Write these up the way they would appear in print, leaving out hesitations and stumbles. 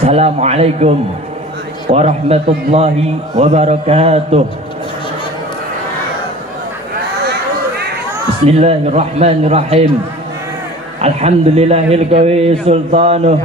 Assalamualaikum warahmatullahi wabarakatuh. Bismillahirrahmanirrahim. Alhamdulillahil qawi sultanuh,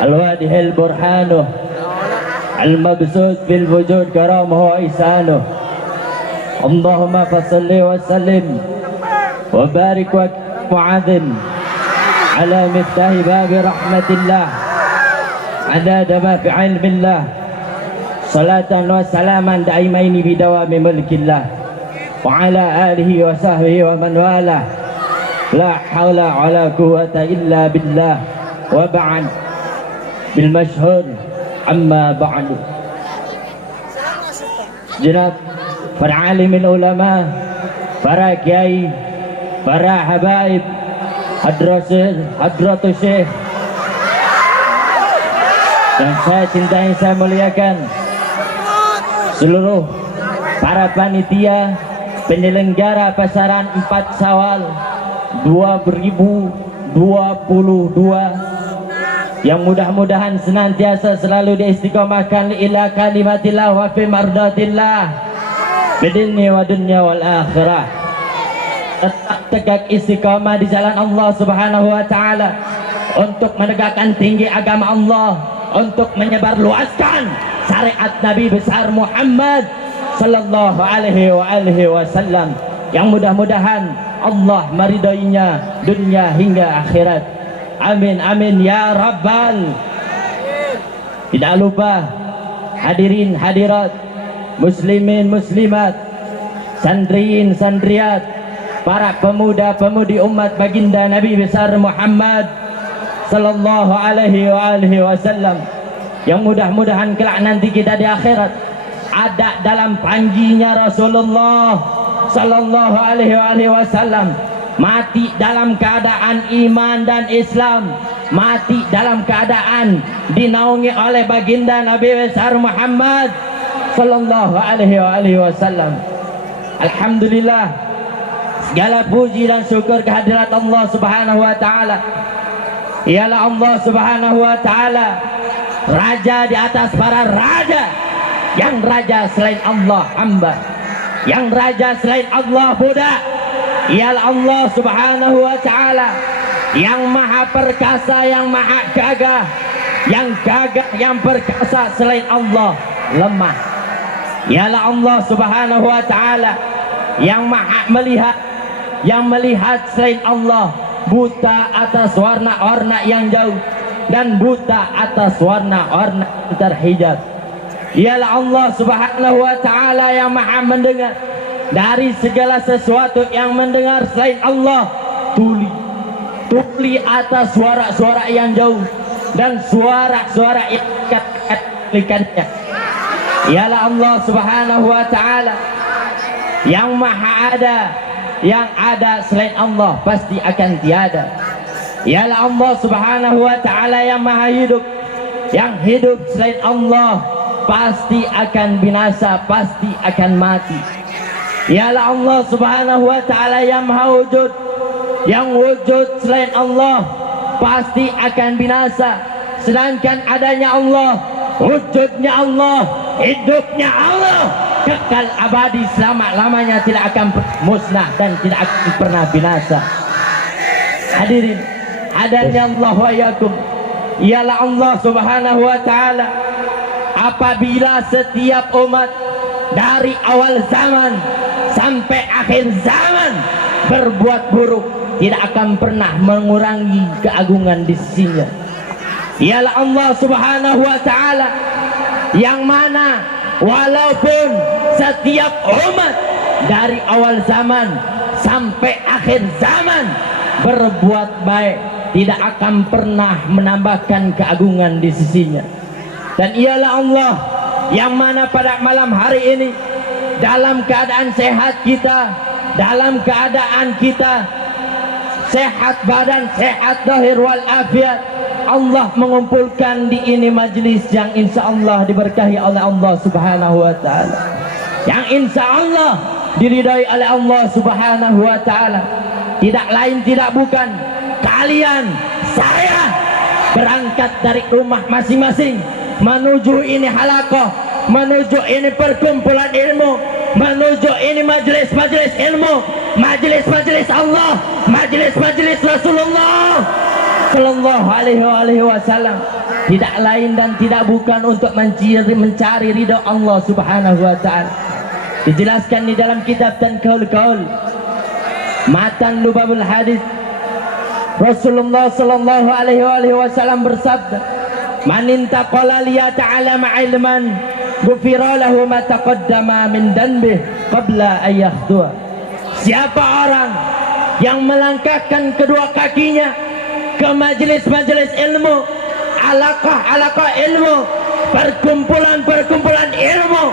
al-wadihil burhanuh, al-mabsud bil wujud karamuhu wa isanuh. Allahumma fasalli wa sallim wa barik wa mu'adzim ala miftahi babi rahmatillah ada ma fi ilmillah, salatan wa salaman daimaini bidawami mulkillah wa ala alihi wa sahbihi wa man walah, la hawla wa la quwwata illa billah, wa ba'd. Bil mashhur amma ba'du. Jenab para alimin ulama, para kiai, para habaib, hadratus syekh yang saya cintai, saya muliakan, seluruh para panitia penyelenggara pasaran 4 Syawal 2022 yang mudah-mudahan senantiasa selalu diistiqomahkan ila kalimatillah wa fi mardatillah bidinni wa dunya wal akhirah. Tetap tegak istiqomah di jalan Allah Subhanahu wa taala untuk menegakkan tinggi agama Allah, untuk menyebar luaskan syariat Nabi besar Muhammad sallallahu alaihi wasallam yang mudah-mudahan Allah meridainya dunia hingga akhirat. Amin amin ya rabbal. Tidak lupa hadirin hadirat, muslimin muslimat, sandriin sandriat, para pemuda pemudi umat baginda Nabi besar Muhammad sallallahu alaihi wasallam yang mudah-mudahan kelak nanti kita di akhirat ada dalam panjinya Rasulullah sallallahu alaihi wasallam, mati dalam keadaan iman dan Islam, mati dalam keadaan dinaungi oleh baginda Nabi besar Muhammad sallallahu alaihi wasallam. Alhamdulillah, segala puji dan syukur kehadirat Allah Subhanahu wa taala. Ialah Allah Subhanahu wa taala raja di atas para raja, yang raja selain Allah hamba, yang raja selain Allah budak. Ialah Allah Subhanahu wa taala yang maha perkasa, yang maha gagah, yang perkasa, selain Allah lemah. Ialah Allah Subhanahu wa taala yang maha melihat, yang melihat selain Allah buta atas warna-warna yang jauh dan buta atas warna-warna terhijab. Ialah Allah Subhanahu wa taala yang maha mendengar dari segala sesuatu yang mendengar selain Allah, tuli atas suara-suara yang jauh dan suara-suara yang dekat-dekatnya. Ialah Allah Subhanahu wa taala yang maha ada, yang ada selain Allah pasti akan tiada. Ialah Allah Subhanahu wa taala yang maha hidup, yang hidup selain Allah pasti akan binasa, pasti akan mati. Ialah Allah Subhanahu wa taala yang maha wujud, yang wujud selain Allah pasti akan binasa. Sedangkan adanya Allah, wujudnya Allah, hidupnya Allah kekal abadi selama-lamanya, tidak akan musnah dan tidak akan pernah binasa. Hadirin, adanya Allah wa yakum, ialah Allah Subhanahu wa taala apabila setiap umat dari awal zaman sampai akhir zaman berbuat buruk, tidak akan pernah mengurangi keagungan di sisinya. Ialah Allah Subhanahu wa taala yang mana walaupun setiap umat dari awal zaman sampai akhir zaman berbuat baik, tidak akan pernah menambahkan keagungan di sisinya. Dan ialah Allah yang mana pada malam hari ini dalam keadaan sehat kita, dalam keadaan kita sehat badan, sehat zahir wal afiat, Allah mengumpulkan di ini majlis yang insya Allah diberkahi oleh Allah Subhanahu wa taala, yang insya Allah diridai oleh Allah Subhanahu wa taala. Tidak lain tidak bukan kalian, saya berangkat dari rumah masing-masing menuju ini halaqah, menuju ini perkumpulan ilmu, menuju ini majelis-majelis ilmu, majelis-majelis Allah, majelis-majelis Rasulullah sallallahu alaihi wasallam, tidak lain dan tidak bukan untuk mencari ridha Allah subhanahu wa ta'ala. Dijelaskan di dalam kitab dan kaul-kaul matan lubabul hadis, Rasulullah sallallahu alaihi wasallam bersabda, man intaqala liyata'allama ilman ghufira lahu ma taqaddama min dhanbihi qabla an yakhdua. Siapa orang yang melangkahkan kedua kakinya ke majelis-majelis ilmu, alaqah ilmu, perkumpulan ilmu,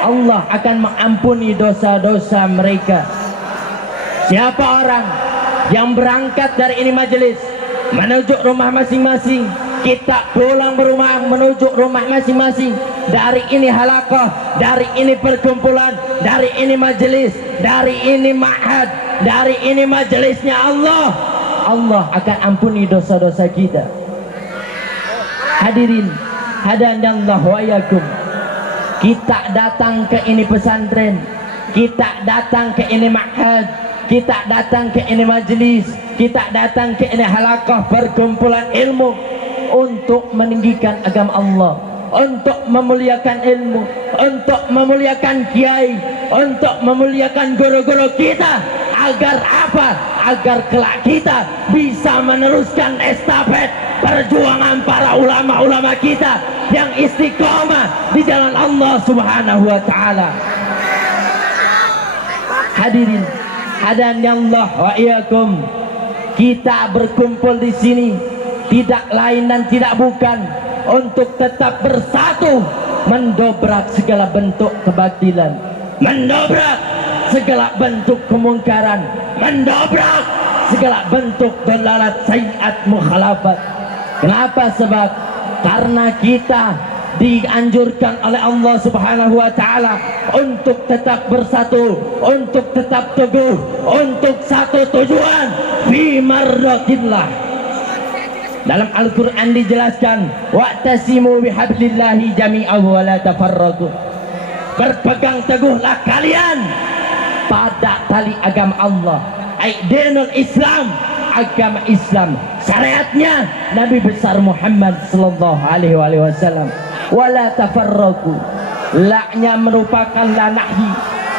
Allah akan mengampuni dosa-dosa mereka. Siapa orang yang berangkat dari ini majelis menuju rumah masing-masing, kita pulang berumah menuju rumah masing-masing, dari ini halaqah, dari ini perkumpulan, dari ini majelis, dari ini ma'had, dari ini majelisnya Allah, Allah akan ampuni dosa-dosa kita. Hadirin hadanallahu wa iyyakum, kita datang ke ini pesantren, kita datang ke ini ma'had, kita datang ke ini majelis, kita datang ke ini halaqah perkumpulan ilmu untuk meninggikan agama Allah, untuk memuliakan ilmu, untuk memuliakan kiai, untuk memuliakan guru-guru kita. Agar apa? Agar kelak kita bisa meneruskan estafet perjuangan para ulama-ulama kita yang istiqomah di jalan Allah subhanahu wa ta'ala. Hadirin hadanallah wa iyyakum, kita berkumpul di sini tidak lain dan tidak bukan untuk tetap bersatu mendobrak segala bentuk kebatilan, mendobrak segala bentuk kemungkaran, mendobrak segala bentuk dalalat sayiat mukhalafat. Kenapa? Sebab karena kita dianjurkan oleh Allah subhanahu wa ta'ala untuk tetap bersatu, untuk tetap teguh, untuk satu tujuan, fi mardatillah. Dalam Al-Quran dijelaskan, wa'tasimu bihablillahi jami'an wa la tafarraqu. Berpegang teguhlah kalian pada tali agama Allah, dinul Islam, agama Islam, syariatnya Nabi besar Muhammad sallallahu alaihi wasallam. Wala tafarraqu, la-nya merupakan la nahyi,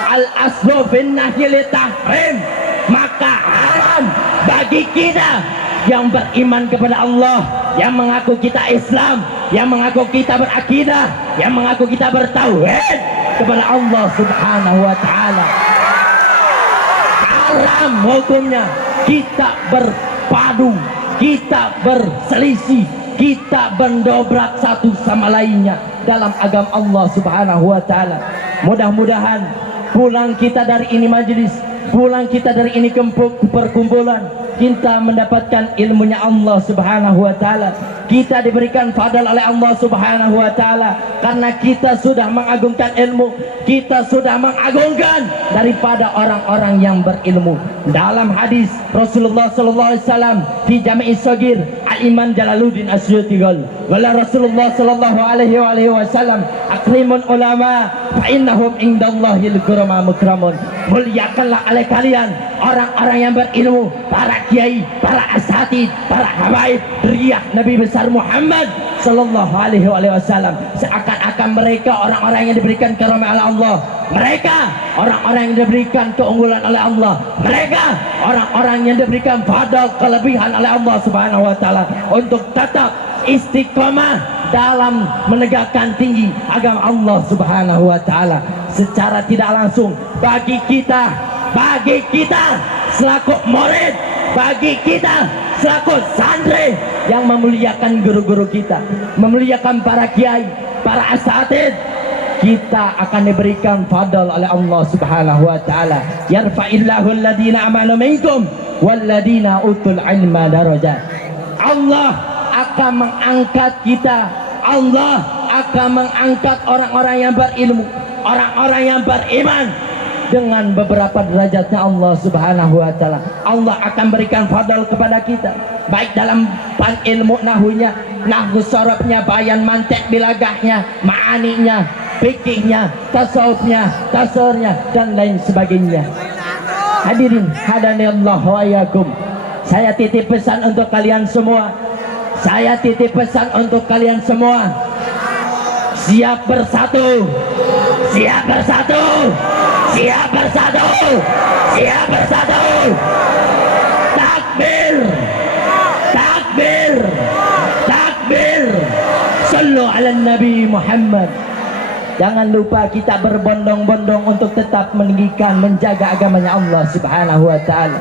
al aslu fin nahyi li tahrim, maka haram bagi kita yang beriman kepada Allah, yang mengaku kita Islam, yang mengaku kita berakidah, yang mengaku kita bertauhid kepada Allah subhanahu wa ta'ala, haram hukumnya kita berpadu, kita berselisih, kita mendobrak satu sama lainnya dalam agama Allah subhanahu wa ta'ala. Mudah-mudahan pulang kita dari ini majelis, pulang kita dari ini perkumpulan, kita mendapatkan ilmunya Allah subhanahu wa ta'ala, kita diberikan fadal oleh Allah subhanahu wa ta'ala karena kita sudah mengagungkan ilmu, kita sudah mengagungkan daripada orang-orang yang berilmu. Dalam hadis Rasulullah sallallahu alaihi wasallam di Jami' Shagir, Al-Imam Jalaluddin Asyuti qala wala Rasulullah sallallahu alaihi wasallam akrimul ulama fa innahum indallahil kurama mukramun. Muliakanlah oleh kalian orang-orang yang berilmu, para kiai, para asatid, para habaib, riyah Nabi besar Muhammad sallallahu alaihi wasallam, seakan-akan mereka orang-orang yang diberikan karunia oleh Allah, mereka orang-orang yang diberikan keunggulan oleh Allah, mereka orang-orang yang diberikan fadl kelebihan oleh Allah subhanahu wa ta'ala untuk tetap istiqomah dalam menegakkan tinggi agama Allah subhanahu wa ta'ala. Secara tidak langsung bagi kita selaku murid, bagi kita selaku santri yang memuliakan guru-guru kita, memuliakan para kiai, para asatid, kita akan diberikan fadl oleh Allah subhanahu wa ta'ala. Yarfa'illahu alladhina amanu minkum walladhina utul ilma darajat. Allah akan mengangkat kita, Allah akan mengangkat orang-orang yang berilmu, orang-orang yang beriman dengan beberapa derajatnya Allah Subhanahu wa taala. Allah akan berikan fadl kepada kita, baik dalam ilmu nahunya, nahwu sorobnya, bayan mantek bilagahnya, ma'aninya, fikihnya, tasawufnya, tasurnya, dan lain sebagainya. Hadirin hadanillahu wa iyyakum. Saya titip pesan untuk kalian semua. Saya titip pesan untuk kalian semua. Siap bersatu. Siap bersatu. Siap bersatu. Siap bersatu. Takbir. Takbir. Takbir. Sallu ala Nabi Muhammad. Jangan lupa kita berbondong-bondong untuk tetap meninggikan, menjaga agamanya Allah Subhanahu wa taala.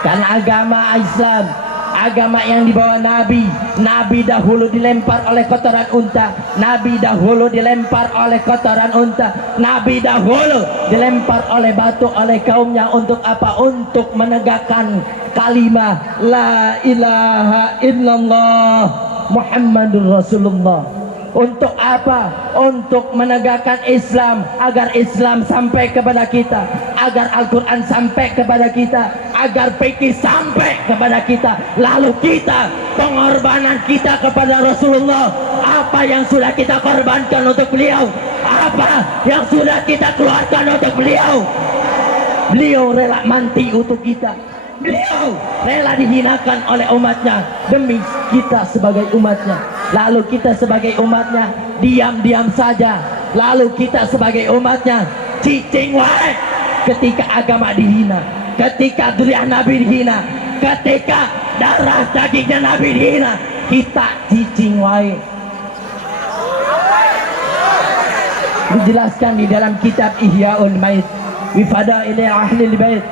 Karena agama Islam, agama yang dibawa Nabi. Nabi dahulu dilempar oleh kotoran unta. Nabi dahulu dilempar oleh kotoran unta. Nabi dahulu dilempar oleh batu oleh kaumnya. Untuk apa? Untuk menegakkan kalimat La ilaha illallah Muhammadur Rasulullah. Untuk apa? Untuk menegakkan Islam, agar Islam sampai kepada kita, agar Al-Quran sampai kepada kita, agar fikih sampai kepada kita. Lalu kita, pengorbanan kita kepada Rasulullah, apa yang sudah kita korbankan untuk beliau, apa yang sudah kita keluarkan untuk beliau. Beliau rela mati untuk kita. Beliau rela dihinakan oleh umatnya demi kita sebagai umatnya. Lalu kita sebagai umatnya diam-diam saja. Lalu kita sebagai umatnya cicing wae ketika agama dihina, ketika zuriat Nabi dihina, ketika darah dagingnya Nabi dihina, kita cicing wae. Dijelaskan di dalam kitab Ihya'ul Mait bi Fadaili Ahlil Bait.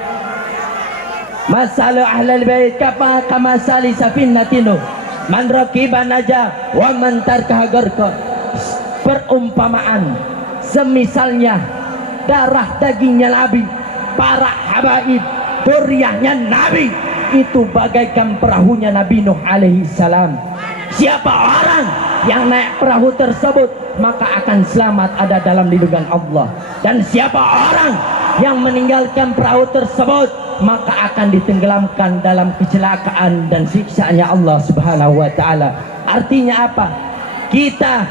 Masalah Ahlul Bait kama sali safinnatin man raqiba naja wa man tarkaha gharqa. Perumpamaan semisalnya darah dagingnya Nabi, para habaib, duriahnya Nabi, itu bagaikan perahunya Nabi Nuh alaihi salam. Siapa orang yang naik perahu tersebut, maka akan selamat, ada dalam lindungan Allah. Dan siapa orang yang meninggalkan perahu tersebut, maka akan ditenggelamkan dalam kecelakaan dan siksaannya Allah Subhanahu wa taala. Artinya apa? Kita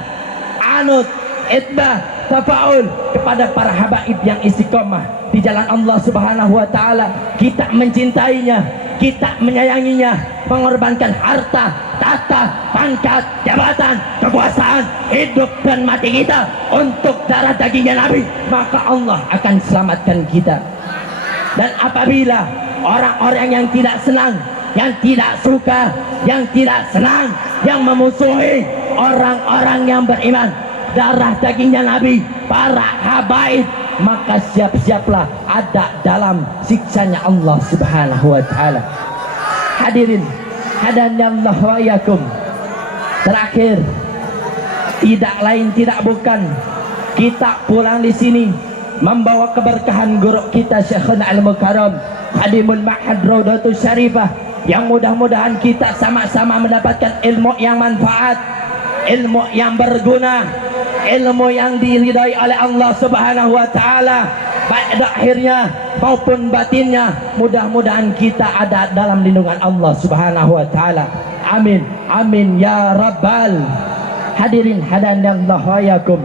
anut, itbah, tafaul kepada para habaib yang istiqomah di jalan Allah Subhanahu wa taala. Kita mencintainya, kita menyayanginya, mengorbankan harta, tahta, pangkat, jabatan, kekuasaan, hidup dan mati kita untuk darah dagingnya Nabi, maka Allah akan selamatkan kita. Dan apabila orang-orang yang tidak senang, yang tidak suka, yang tidak senang, yang memusuhi orang-orang yang beriman, darah dagingnya Nabi, para habaib, maka siap-siaplah ada dalam siksanya Allah Subhanahu wa taala. Hadirin, hadanallahu wa iyyakum. Terakhir, tidak lain tidak bukan, kita pulang di sini membawa keberkahan guru kita Syekhuna Al-Mukarram Khadimul Ma'had Raudatul Syarifah, yang mudah-mudahan kita sama-sama mendapatkan ilmu yang manfaat, ilmu yang berguna, ilmu yang diridai oleh Allah Subhanahu wa taala, baik akhirnya maupun batinnya. Mudah-mudahan kita ada dalam lindungan Allah Subhanahu wa taala. Amin. Amin ya rabbal. Hadirin hadanallahu wa iyyakum.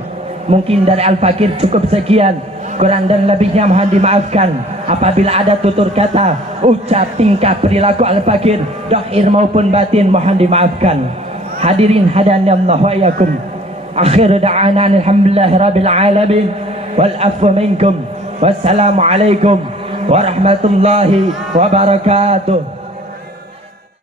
Mungkin dari Al-Fakir cukup sekian. Kurang dan lebihnya mohon dimaafkan. Apabila ada tutur kata, ucap, tingkah, perilaku Al-Fakir zahir maupun batin, mohon dimaafkan. Hadirin hadanallahu wa iyyakum. Akhiru da'ana alhamdulillahi rabbil alamin wal afwa minkum. Wassalamu alaikum warahmatullahi wabarakatuh.